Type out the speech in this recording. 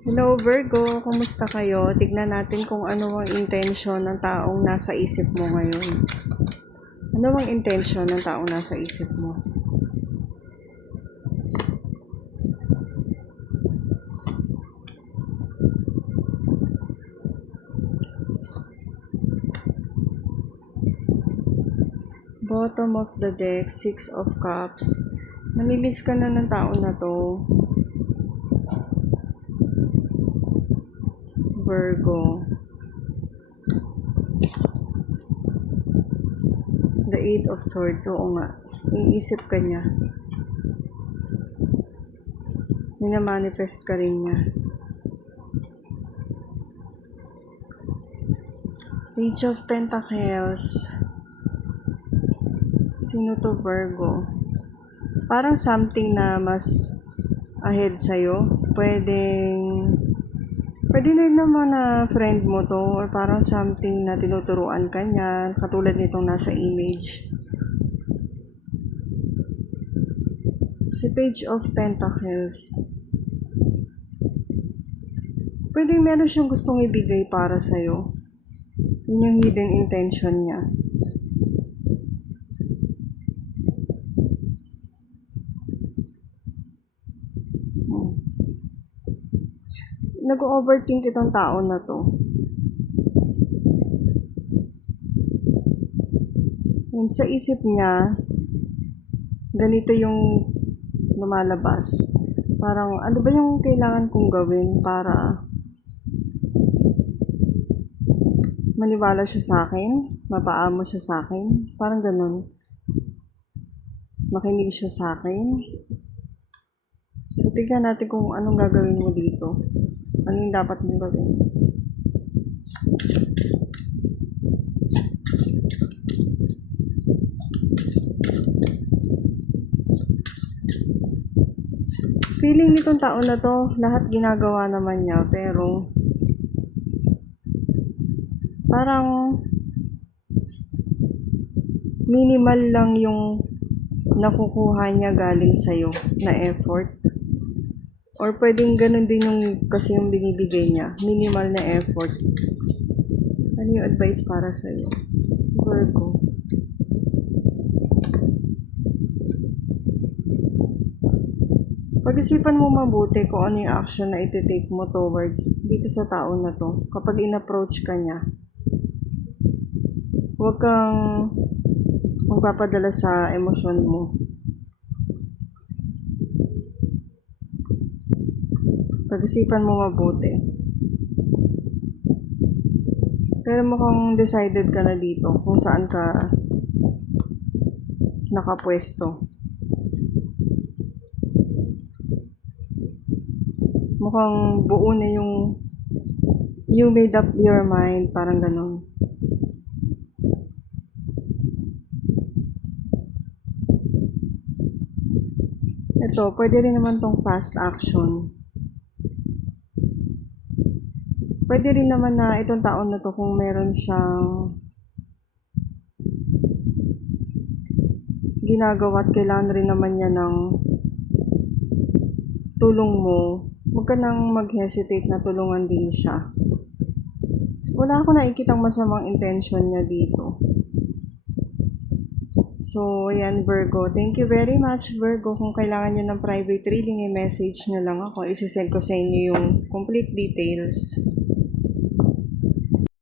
Hello Virgo, kumusta kayo? Tignan natin kung ano ang intensyon ng taong nasa isip mo ngayon. Ano ang intensyon ng taong nasa isip mo? Bottom of the deck, 6 of Cups. Namimiss ka na ng tao na to. Virgo. The 8 of Swords, oo nga. Iniisip ka niya. Minamanifest ka rin niya. Page of Pentacles. Sino to, Virgo? Parang something na mas ahead sa'yo. Pwede na naman na friend mo to, or parang something na tinuturuan ka niya, katulad nitong nasa image. Si Page of Pentacles. Pwede meron siyang gustong ibigay para sa'yo. Yun yung hidden intention niya. Nag-overthink itong tao na to. And sa isip niya, ganito yung lumalabas. Parang, ano ba yung kailangan kong gawin para maniwala siya sa akin? Mapaamo siya sa akin? Parang ganun. Makinig siya sa akin. So, tignan natin kung anong gagawin mo dito. Ano yung dapat mong gawin? Feeling nitong tao na to, lahat ginagawa naman niya, pero parang minimal lang yung nakukuha niya galing sa'yo na effort. Or pwedeng ganun din yung kasi yung binibigay niya. Minimal na effort. Ano yung advice para sa'yo? Virgo. Pag-isipan mo mabuti kung ano yung action na iti-take mo towards dito sa tao na to. Kapag in-approach ka niya, huwag kang magpapadala sa emosyon mo. Pag-isipan mo mabuti. Pero mukhang decided ka na dito kung saan ka nakapwesto. Mukhang buo na yung you made up your mind, parang ganun. Ito, pwede rin naman tong fast action. Pwede rin naman na itong taon na to kung meron siyang ginagawa at kailangan rin naman niya ng tulong mo, huwag ka nang mag-hesitate na tulungan din siya. Wala ako nakikitang masamang intention niya dito. So, ayan Virgo. Thank you very much Virgo. Kung kailangan niyo ng private reading, i-message niyo lang ako. Isisend ko sa inyo yung complete details.